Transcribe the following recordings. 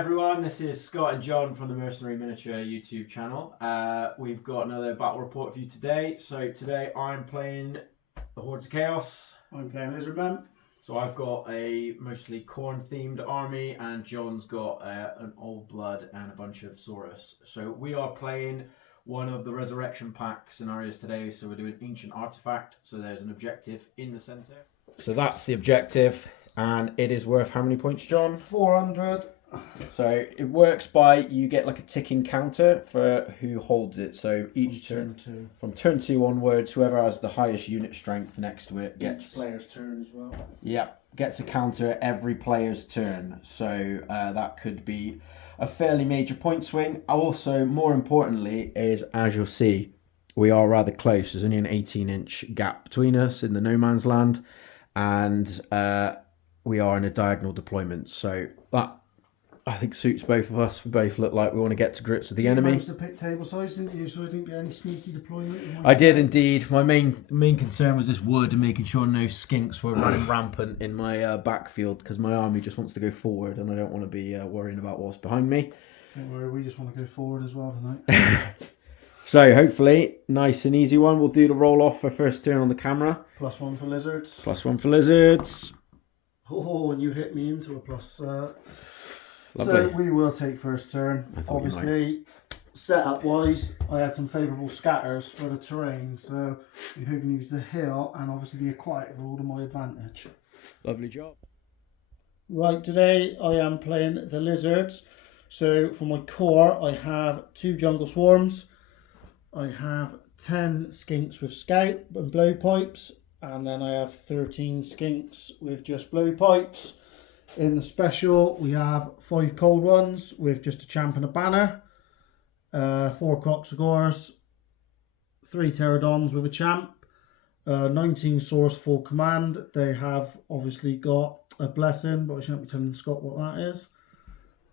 everyone, this is Scott and John from the Mercenary Miniature YouTube channel. We've got another battle report for you today. So today I'm playing the Hordes of Chaos. I'm playing Lizardmen. So I've got a mostly Khorne themed army and John's got an Old Blood and a bunch of Saurus. So we are playing one of the Resurrection Pack scenarios today. So we're doing Ancient Artifact. So there's an objective in the center. So that's the objective and it is worth how many points, John? 400. So it works by, you get like a ticking counter for who holds it. So each turn, from turn 2 onwards, whoever has the highest unit strength next to it gets... Each player's turn as well. Yeah, gets a counter every player's turn. So that could be a fairly major point swing. Also, more importantly, is as you'll see, we are rather close. There's only an 18-inch gap between us in the no man's land. And we are in a diagonal deployment. So that, I think, suits both of us. We both look like we want to get to grips with the enemy. You managed to pick table size, didn't you? So I didn't get any sneaky deployment. I did indeed. My main concern was this wood and making sure no skinks were running rampant in my backfield, because my army just wants to go forward and I don't want to be worrying about what's behind me. Don't worry, we just want to go forward as well tonight. So hopefully, nice and easy one. We'll do the roll off for first turn on the camera. +1 for lizards. +1 for lizards. Oh, and you hit me into a plus. Lovely. So we will take first turn. Obviously, setup wise, I had some favourable scatters for the terrain, so you can use the hill and obviously the aquatic rule to my advantage. Lovely job. Right, today I am playing the lizards. So for my core, I have 2 jungle swarms. I have 10 skinks with scout and blowpipes, and then I have 13 skinks with just blowpipes. In the special, we have 5 cold ones with just a champ and a banner, 4 Croxagores, 3 pterodons with a champ, 19 Saurus full command. They have obviously got a blessing, but I shouldn't be telling Scott what that is.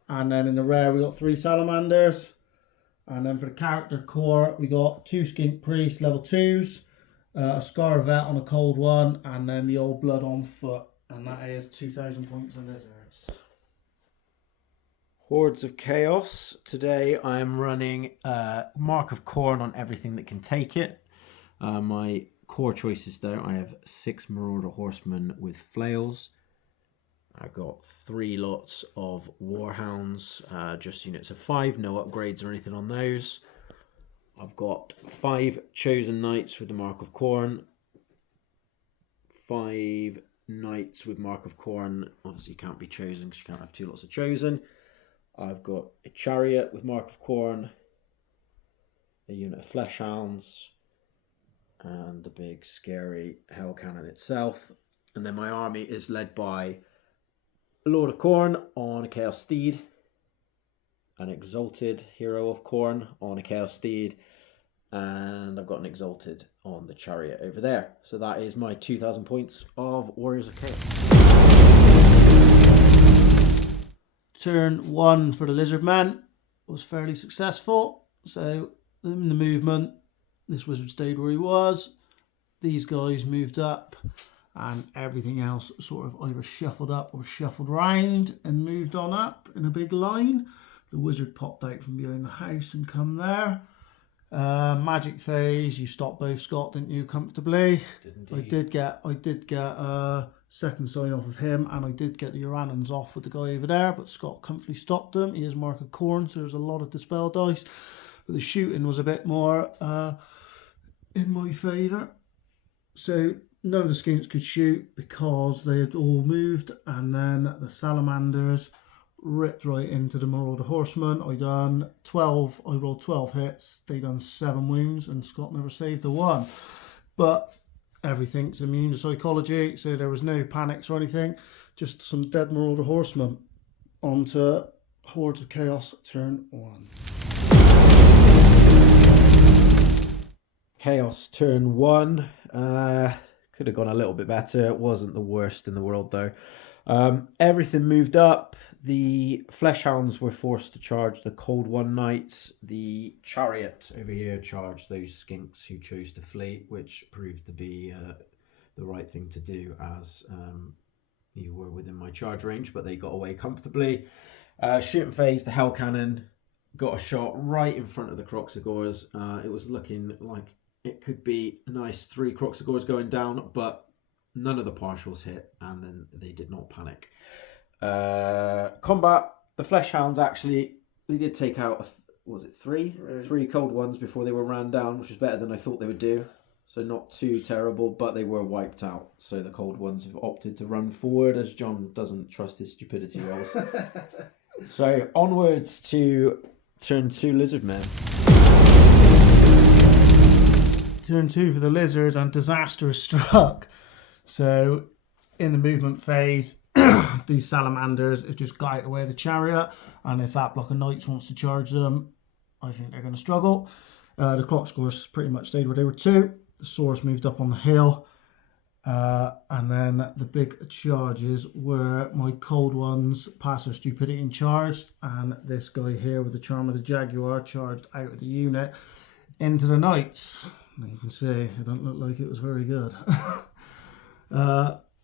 And then in the rare, we got 3 salamanders. And then for the character core, we got 2 skink priests level 2s, a scar vet on a cold one, and then the old blood on foot. And that is 2,000 points of lizards. Hordes of Chaos. Today I'm running Mark of Khorne on everything that can take it. My core choices though, I have 6 Marauder Horsemen with flails. I've got 3 lots of Warhounds, just units of 5, no upgrades or anything on those. I've got 5 Chosen Knights with the Mark of Khorne, 5 Knights with Mark of Khorne, obviously can't be chosen because you can't have 2 lots of chosen. I've got a Chariot with Mark of Khorne, a unit of Flesh Hounds, and the big scary Hell Cannon itself. And then my army is led by Lord of Khorne on a Chaos Steed, an Exalted Hero of Khorne on a Chaos Steed, and I've got an Exalted on the Chariot over there. So that is my 2,000 points of Warriors of Chaos. Turn 1 for the Lizardmen was fairly successful. So in the movement, this wizard stayed where he was. These guys moved up, and everything else sort of either shuffled up or shuffled round and moved on up in a big line. The wizard popped out from behind the house and come there. Magic phase, you stopped both, Scott, didn't you, comfortably? I did get a second sign off of him, and I did get the Urannans off with the guy over there, but Scott comfortably stopped them. He is Mark of Khorne, so there's a lot of dispel dice, but the shooting was a bit more in my favour. So none of the skinks could shoot because they had all moved, and then the salamanders ripped right into the Marauder Horsemen. I rolled 12 hits, they done 7 wounds, and Scott never saved a 1. But everything's immune to psychology, so there was no panics or anything, just some dead Marauder Horsemen. Onto Hordes of Chaos, turn 1. Chaos turn 1. Could have gone a little bit better. It wasn't the worst in the world though. Everything moved up. The Flesh Hounds were forced to charge the Cold One Knights. The Chariot over here charged those skinks who chose to flee, which proved to be the right thing to do, as you were within my charge range, but they got away comfortably. Shooting phase, the Hell Cannon got a shot right in front of the Croxagores. It was looking like it could be a nice 3 Croxagores going down, but none of the partials hit, and then they did not panic. Combat, the Flesh Hounds actually, they did take out, what was it, 3 cold ones before they were ran down, which is better than I thought they would do. So not too terrible, but they were wiped out. So the cold ones have opted to run forward, as John doesn't trust his stupidity rolls. So onwards to turn 2 Lizardmen. Turn 2 for the Lizards, and disaster has struck. So in the movement phase, these salamanders have just got out of the way of the chariot, and if that block of knights wants to charge them, I think they're going to struggle. The Croxagores pretty much stayed where they were too. The Saurus moved up on the hill, and then the big charges were my cold ones passed their stupidity and charged, and this guy here with the Charm of the Jaguar charged out of the unit into the knights. And you can see it don't look like it was very good.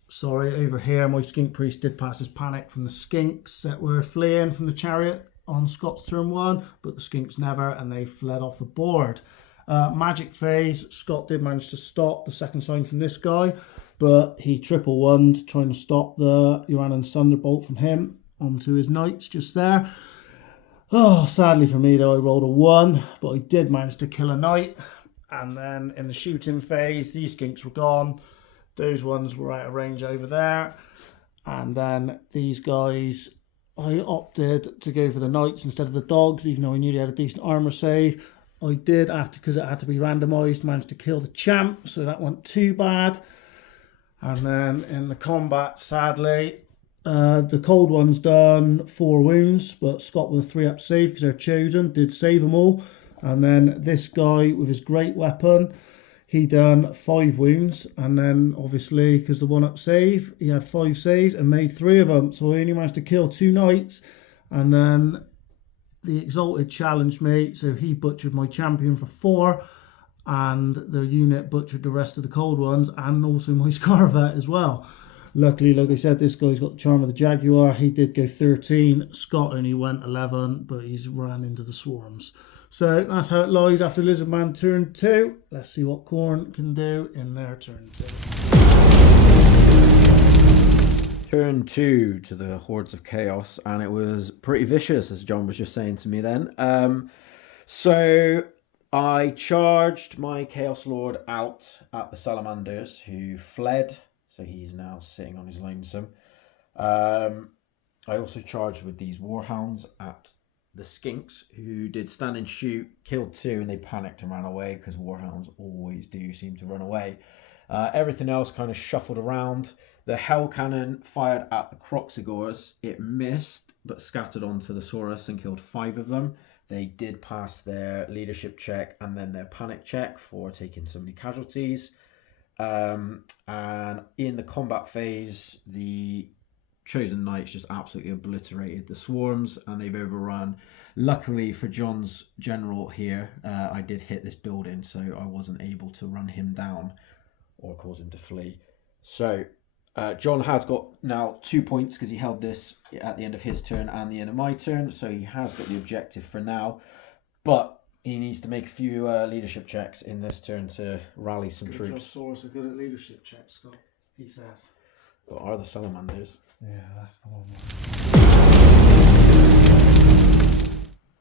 Sorry, over here my skink priest did pass his panic from the skinks that were fleeing from the chariot on Scott's turn 1, but the skinks never, and they fled off the board. Magic phase, Scott did manage to stop the second sign from this guy, but he triple wand trying to stop the Uranus Thunderbolt from him onto his knights just there. Oh, sadly for me though, I rolled a 1, but I did manage to kill a knight. And then in the shooting phase, these skinks were gone. Those ones were out of range over there. And then these guys, I opted to go for the knights instead of the dogs, even though I knew they had a decent armor save. I did, after, because it had to be randomized, managed to kill the champ, so that wasn't too bad. And then in the combat, sadly, the cold one's done 4 wounds, but Scott with a 3-up save because they're chosen did save them all. And then this guy with his great weapon, he done 5 wounds, and then obviously because the 1-up save, he had 5 saves and made 3 of them, so I only managed to kill 2 knights. And then the Exalted challenged me, so he butchered my champion for 4, and the unit butchered the rest of the cold ones, and also my Scarvet as well. Luckily, like I said, this guy's got the Charm of the Jaguar. He did go 13. Scott only went 11, but he's ran into the swarms. So that's how it lies after Lizardman turn 2. Let's see what Khorne can do in their turn 2. Turn 2 to the Hordes of Chaos, and it was pretty vicious, as John was just saying to me then. So I charged my Chaos Lord out at the Salamanders, who fled, so he's now sitting on his lonesome. I also charged with these Warhounds at the Skinks, who did stand and shoot, killed 2, and they panicked and ran away, because Warhounds always do seem to run away. Everything else kind of shuffled around. The Hell Cannon fired at the Croxagores. It missed, but scattered onto the Saurus and killed 5 of them. They did pass their leadership check and then their panic check for taking so many casualties. And in the combat phase, the Chosen Knights just absolutely obliterated the swarms, and they've overrun. Luckily for John's general here, I did hit this building, so I wasn't able to run him down or cause him to flee. So John has got now 2 points because he held this at the end of his turn and the end of my turn, so he has got the objective for now, but he needs to make a few leadership checks in this turn to rally some troops. Saurus are good at leadership checks, Scott, he says. What are the Salamanders? Yeah, that's the one.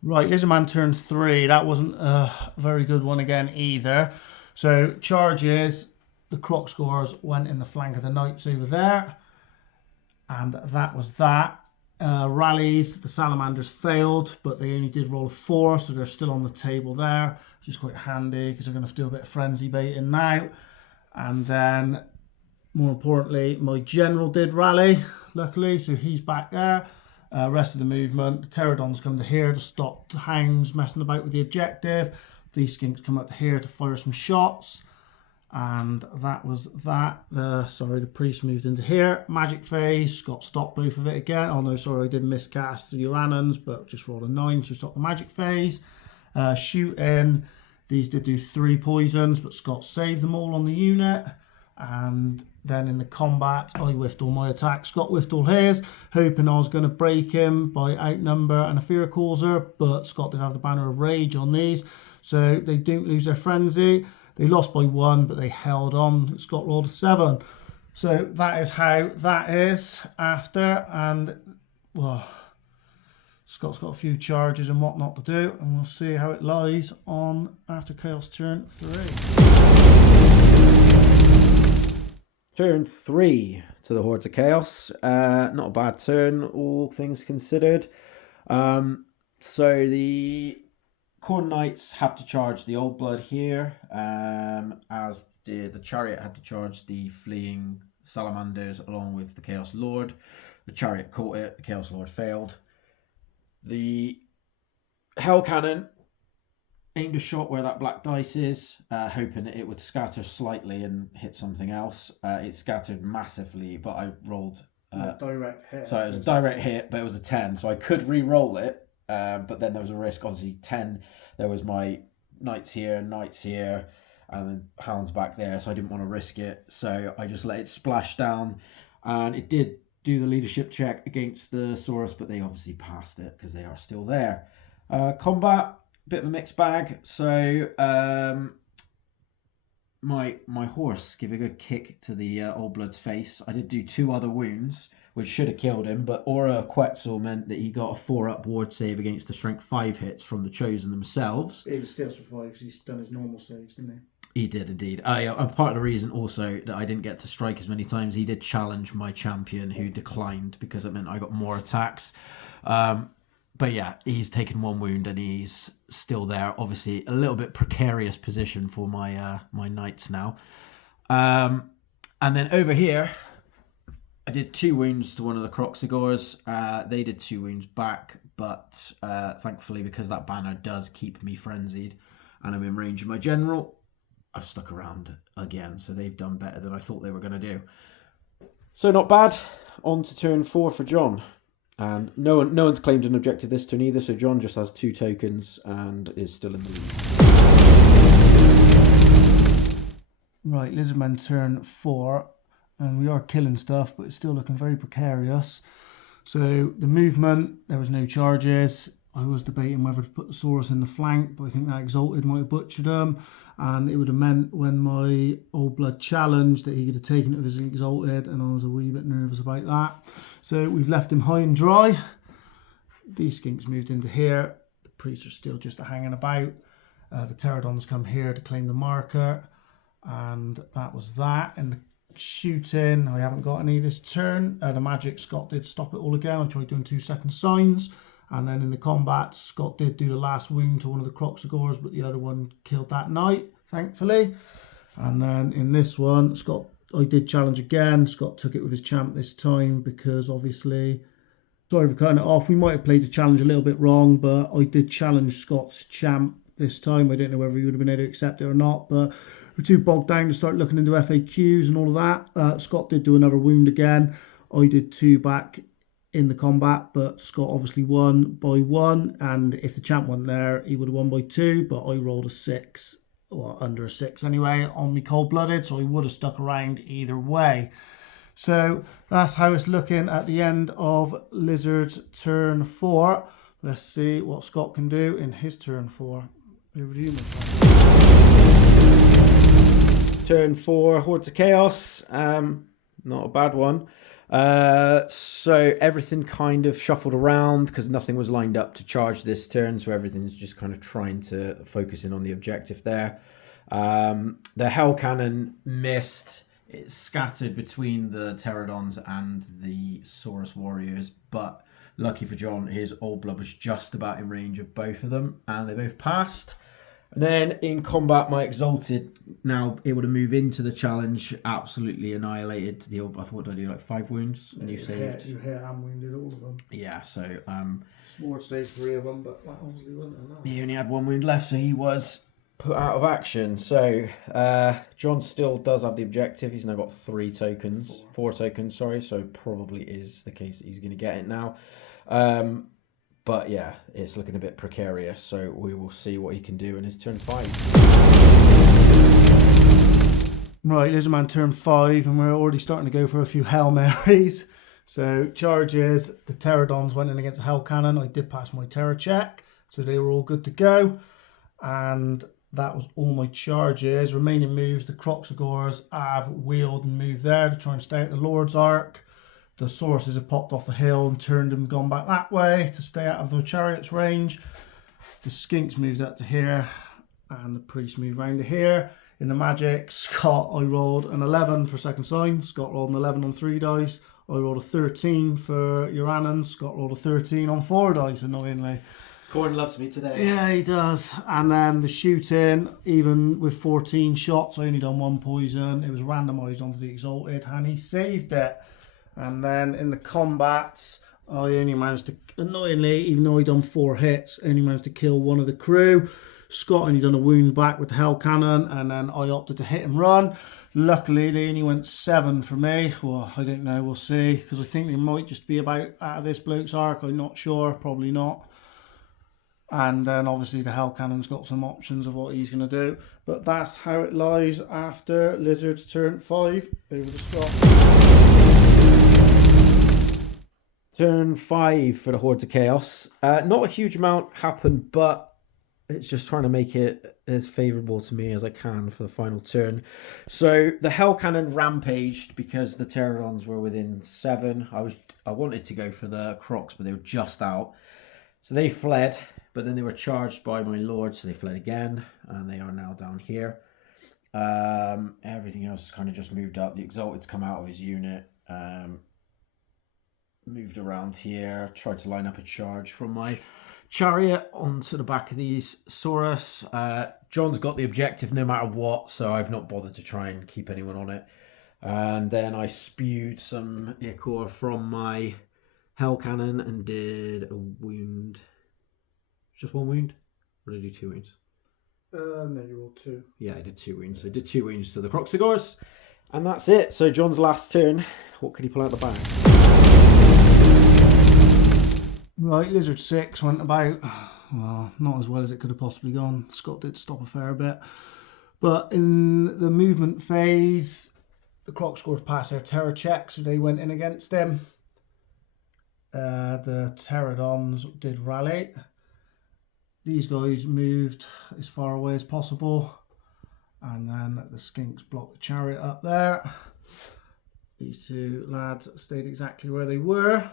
Right, Lizardman turn 3. That wasn't a very good one again either. So charges, the Croxagores went in the flank of the Knights over there, and that was that. Rallies, the Salamanders failed, but they only did roll a 4, so they're still on the table there, which is quite handy because they're going to have to do a bit of frenzy baiting now. And then, more importantly, my general did rally, luckily, so he's back there. Rest of the movement, the Pterodons come to here to stop the hounds messing about with the objective. These skinks come up to here to fire some shots, and that was that. The priest moved into here. Magic phase, Scott stopped both of it again. Oh no, sorry, I did miscast the Uranans, but just rolled a 9 to stop the magic phase. Shooting, these did do 3 poisons, but Scott saved them all on the unit. And then in the combat, I whiffed all my attacks. Scott whiffed all his, hoping I was going to break him by outnumber and a fear causer, but Scott did have the banner of rage on these, so they didn't lose their frenzy. They lost by 1, but they held on. Scott rolled a 7. So that is how that is after, and well, Scott's got a few charges and whatnot to do, and we'll see how it lies on after Chaos turn 3. Turn 3 to the Hordes of Chaos. Not a bad turn, all things considered. So the Khorne Knights had to charge the Old Blood here, as the Chariot had to charge the fleeing Salamanders along with the Chaos Lord. The Chariot caught it, the Chaos Lord failed. The Hell Cannon aimed a shot where that black dice is, hoping that it would scatter slightly and hit something else. It scattered massively, but I rolled... direct hit. So it was a direct hit, but it was a 10, so I could re-roll it, but then there was a risk. Obviously 10, there was my knights here, and then hounds back there, so I didn't want to risk it, so I just let it splash down, and it did do the leadership check against the Saurus, but they obviously passed it because they are still there. Combat, bit of a mixed bag. So my horse gave a good kick to the Old Blood's face. I did do 2 other wounds, which should have killed him, but Aura Quetzal meant that he got a 4-up ward save against the strength 5 hits from the Chosen themselves. He still survives. He's done his normal saves, didn't he? He did indeed. Part of the reason also that I didn't get to strike as many times, he did challenge my champion who declined because it meant I got more attacks. But yeah, he's taken 1 wound and he's still there. Obviously, a little bit precarious position for my my knights now. And then over here, I did 2 wounds to one of the Croxigors. They did 2 wounds back, but thankfully, because that banner does keep me frenzied and I'm in range of my general, I've stuck around again. So they've done better than I thought they were going to do. So not bad. On to turn 4 for John. And no one's claimed an objective this turn either, so John just has 2 tokens and is still in the lead. Right, Lizardmen turn 4, and we are killing stuff, but it's still looking very precarious. So the movement, there was no charges. I was debating whether to put the Saurus in the flank, but I think that Exalted might have butchered him, and it would have meant when my Old Blood challenged that he could have taken it with his Exalted, and I was a wee bit nervous about that. So we've left him high and dry. These skinks moved into here. The priests are still just hanging about. The Pterodons come here to claim the marker, and that was that. And the shooting, I haven't got any this turn. The magic, Scott did stop it all again. I tried doing 2-second signs. And then in the combat, Scott did do the last wound to one of the Croxigors, but the other one killed that knight, thankfully. And then in this one, I did challenge again. Scott took it with his champ this time because obviously, sorry for cutting it off. We might have played the challenge a little bit wrong, but I did challenge Scott's champ this time. I don't know whether he would have been able to accept it or not, but we're too bogged down to start looking into FAQs and all of that. Scott did do another wound again. I did 2 back in the combat, but Scott obviously won by 1, and if the champ wasn't there, he would have won by 2, but I rolled a 6, or under a 6 anyway, on me cold-blooded, so I would have stuck around either way. So that's how it's looking at the end of Lizard's turn 4. Let's see what Scott can do in his turn 4. Over to you, my friend. Turn 4, Hordes of Chaos. Not a bad one. So everything kind of shuffled around because nothing was lined up to charge this turn, so everything's just kind of trying to focus in on the objective there. The Hell Cannon missed. It scattered between the Pterodons and the Saurus Warriors, but lucky for John, his Old Blood was just about in range of both of them, and they both passed. And then in combat, my Exalted, now able to move into the challenge, absolutely annihilated the Old Blood. What did I do, like 5 wounds? And you saved. You hit and wounded all of them. Yeah, so Sword saved 3 of them, but that obviously wasn't enough. He only had 1 wound left, so he was put out of action. So John still does have the objective. He's now got 3 tokens. 4 tokens, sorry, so probably is the case that he's going to get it now. But yeah, it's looking a bit precarious, so we will see what he can do in his turn 5. Right, Lizardman turn 5, and we're already starting to go for a few Hail Marys. So charges, the Pterodons went in against the Hell Cannon. I did pass my Terror check, so they were all good to go. And that was all my charges. Remaining moves, the Croxagores have wheeled and moved there to try and stay out the Lord's Arc. The Sauruses have popped off the hill and turned and gone back that way to stay out of the Chariot's range. The Skinks moved up to here, and the Priests moved round to here. In the Magic, Scott, I rolled an 11 for second sign. Scott rolled an 11 on 3 dice. I rolled a 13 for Urannans. Scott rolled a 13 on 4 dice, annoyingly. Corn loves me today. Yeah, he does. And then the shooting, even with 14 shots, I only done 1 poison. It was randomised onto the Exalted, and he saved it. And then in the combats, I only managed to, annoyingly, even though I done 4 hits, only managed to kill one of the crew. Scott only done a wound back with the Hell Cannon, and then I opted to hit and run. Luckily, they only went 7 for me. Well, I don't know, we'll see, because I think they might just be about out of this bloke's arc. I'm not sure, probably not. And then obviously the Hell Cannon's got some options of what he's going to do. But that's how it lies after Lizard's turn 5. Over to Scott. Turn 5 for the Hordes of Chaos. Not a huge amount happened, but it's just trying to make it as favourable to me as I can for the final turn. So the Hell Cannon rampaged because the Pterodons were within 7. I wanted to go for the Crocs, but they were just out. So they fled, but then they were charged by my Lord, so they fled again, and they are now down here. Everything else kind of just moved up. The Exalted's come out of his unit, moved around here, tried to line up a charge from my Chariot onto the back of these Saurus. John's got the objective no matter what, so I've not bothered to try and keep anyone on it. And then I spewed some Ichor from my Hell Cannon and did a wound. Just 1 wound? Or did I do 2 wounds? No, you rolled 2. Yeah, I did 2 wounds. So I did 2 wounds to the Croxagores. And that's it. So John's last turn. What could he pull out the bag? Right, Lizard 6 went about, well, not as well as it could have possibly gone. Scott did stop a fair bit. But in the movement phase, the Croxagores passed their terror check, so they went in against them. The Pterodons did rally. These guys moved as far away as possible. And then the Skinks blocked the Chariot up there. These 2 lads stayed exactly where they were.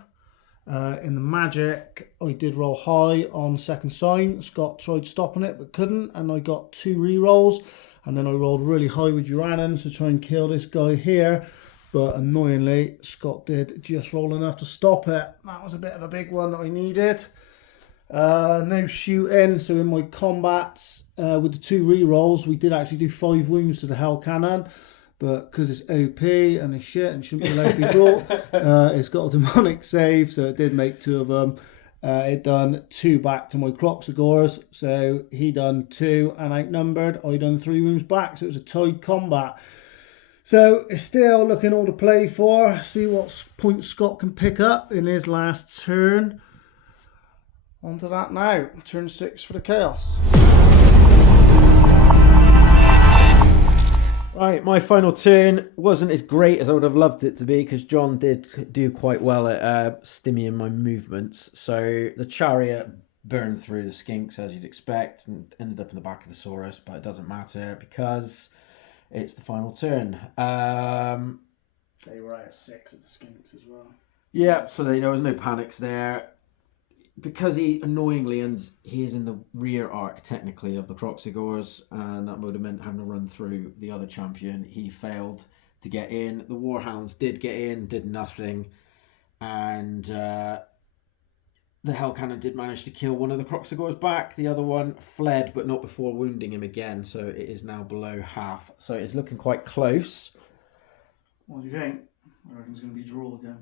In the Magic, I did roll high on second sign. Scott tried stopping it but couldn't, and I got 2 re-rolls. And then I rolled really high with Urannans to try and kill this guy here. But annoyingly, Scott did just roll enough to stop it. That was a bit of a big one that I needed. No shooting, so in my combats with the 2 re-rolls, we did actually do 5 wounds to the Hell Cannon. But because it's OP and it's shit and shouldn't be allowed to be brought, it's got a demonic save, so it did make 2 of them. It done 2 back to my Croxagores, so he done 2 and outnumbered. I done 3 wounds back, so it was a tied combat. So it's still looking all to play for. See what points Scott can pick up in his last turn. On to that now. Turn 6 for the Chaos. Right, my final turn wasn't as great as I would have loved it to be because John did do quite well at stymiing my movements. So the Chariot burned through the Skinks as you'd expect and ended up in the back of the Saurus, but it doesn't matter because it's the final turn. They were out of 6 at the Skinks as well. Yeah, so there was no panics there. Because he annoyingly, and he is in the rear arc technically of the Croxagores, and that would have meant having to run through the other champion, he failed to get in. The Warhounds did get in, did nothing, and the Hell Cannon did manage to kill one of the Croxagores back. The other one fled, but not before wounding him again, so it is now below half. So it's looking quite close. What do you think? I reckon it's going to be draw again.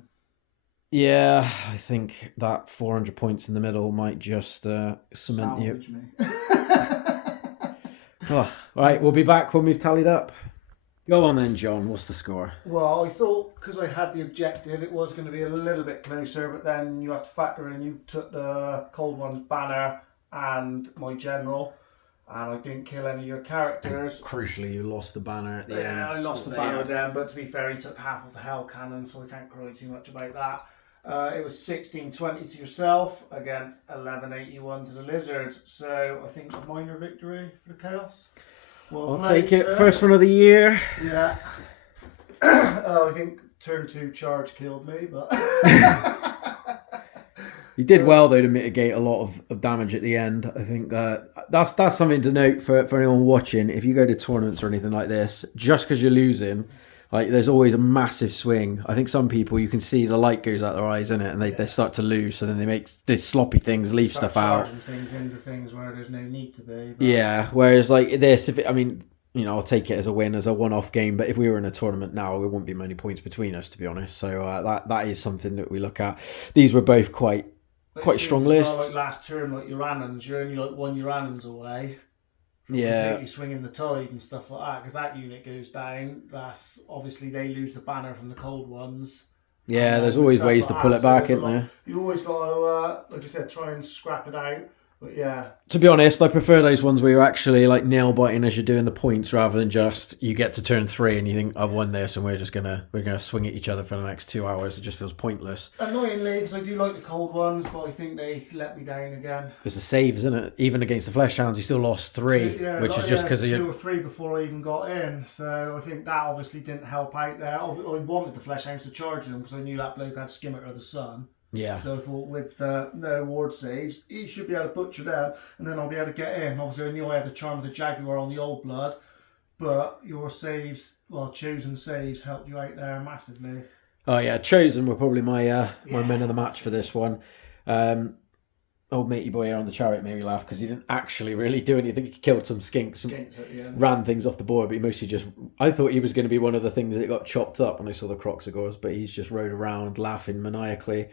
Yeah, I think that 400 points in the middle might just cement you. Oh, right, we'll be back when we've tallied up. Go on then, John. What's the score? Well, I thought because I had the objective, it was going to be a little bit closer, but then you have to factor in you took the Cold One's banner and my general, and I didn't kill any of your characters. Crucially, you lost the banner at the end. Yeah, I lost the banner then, but to be fair, he took half of the hell cannon, so I can't cry too much about that. It was 1620 to yourself against 1181 to the Lizards, so I think a minor victory for the Chaos. I'll take it. First one of the year. Yeah. I think turn 2 charge killed me, but you did well though to mitigate a lot of damage at the end. I think that's something to note for anyone watching. If you go to tournaments or anything like this, just because you're losing, like there's always a massive swing. I think some people, you can see the light goes out their eyes, innit, and they start to lose, so then they make these sloppy things, leave stuff out. Charging things into things where there's no need to be. But... yeah, whereas like this, I mean, you know, I'll take it as a win, as a one-off game. But if we were in a tournament now, there wouldn't be many points between us, to be honest. So that is something that we look at. These were both quite strong lists. Well, like last turn, like Urannans, you're only like 1 Urannans away. Yeah, completely swinging the tide and stuff like that, because that unit goes down. That's obviously they lose the banner from the cold ones. Yeah, there's always ways to pull it back, isn't there? You always got to, like I said, try and scrap it out. But yeah. To be honest, I prefer those ones where you're actually like nail biting as you're doing the points, rather than just you get to turn 3 and you think I've won this and we're gonna swing at each other for the next 2 hours. It just feels pointless. Annoyingly, because I do like the cold ones, but I think they let me down again. It's the saves, isn't it? Even against the Flesh Hounds, you still lost 3, which is just because of 2 or 3 before I even got in. So I think that obviously didn't help out there. I wanted the Flesh Hounds to charge them because I knew that bloke had Skimmer of the Sun. Yeah. So I thought with no ward saves, he should be able to butcher them, and then I'll be able to get in. Obviously, I knew I had the Charm of the Jaguar on the Old Blood, but your saves, well, chosen saves, helped you out there massively. Oh yeah, chosen were probably my men of the match for this one. Old matey boy on the chariot made me laugh because he didn't actually really do anything. He killed some skinks and ran things off the board, but he mostly just... I thought he was going to be one of the things that got chopped up when I saw the Croxagores, but he's just rode around laughing maniacally.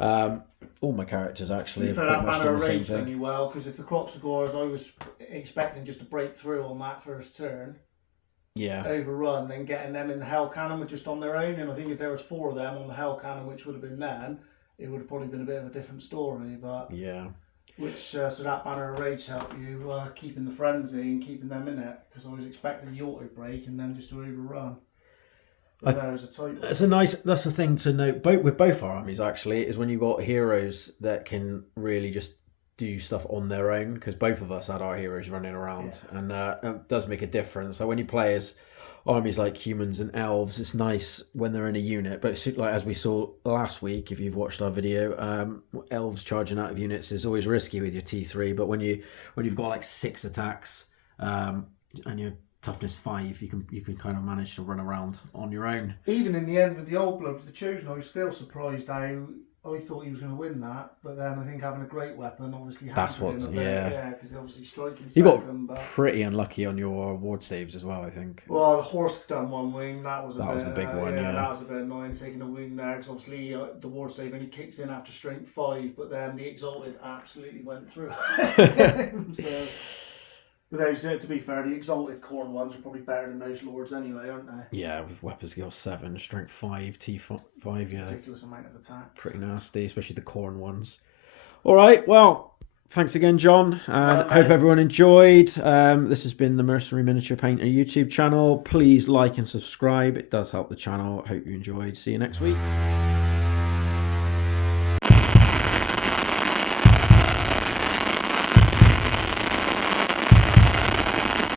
All my characters actually have pretty much done the same thing. Really well, because if the Croxagores, I was expecting just to break through on that first turn. Yeah. Overrun, then getting them in the Hell Cannon just on their own, and I think if there was 4 of them on the Hell Cannon, which would have been then, it would have probably been a bit of a different story, but yeah. Which so that Banner of Rage helped you keeping the frenzy and keeping them in it, because I was expecting the auto break and then just to overrun. That's the thing to note with both our armies actually, is when you've got heroes that can really just do stuff on their own, because both of us had our heroes running around, and it does make a difference. So when you play as armies like humans and elves, it's nice when they're in a unit, but it's like as we saw last week, if you've watched our video, elves charging out of units is always risky with your T3, but when you've got like 6 attacks and you're toughness 5, you can kind of manage to run around on your own. Even in the end with the Old Blood, the Chosen, I was still surprised how I thought he was going to win that, but then I think having a great weapon obviously that's what, because obviously striking. You got pretty unlucky on your ward saves as well, I think. Well, the horse done 1 wound. That was a big one. Yeah, that was a bit annoying taking a wound there, because obviously the ward save only kicks in after strength 5, but then the Exalted absolutely went through. So, to be fair, the Exalted Khorne ones are probably better than those Lords anyway, aren't they? Yeah, with weapon skill 7, strength 5, T5, yeah. Ridiculous amount of attacks. Pretty nasty, especially the Khorne ones. Alright, well, thanks again, John. And hope everyone enjoyed. This has been the Mercenary Miniature Painter YouTube channel. Please like and subscribe. It does help the channel. Hope you enjoyed. See you next week.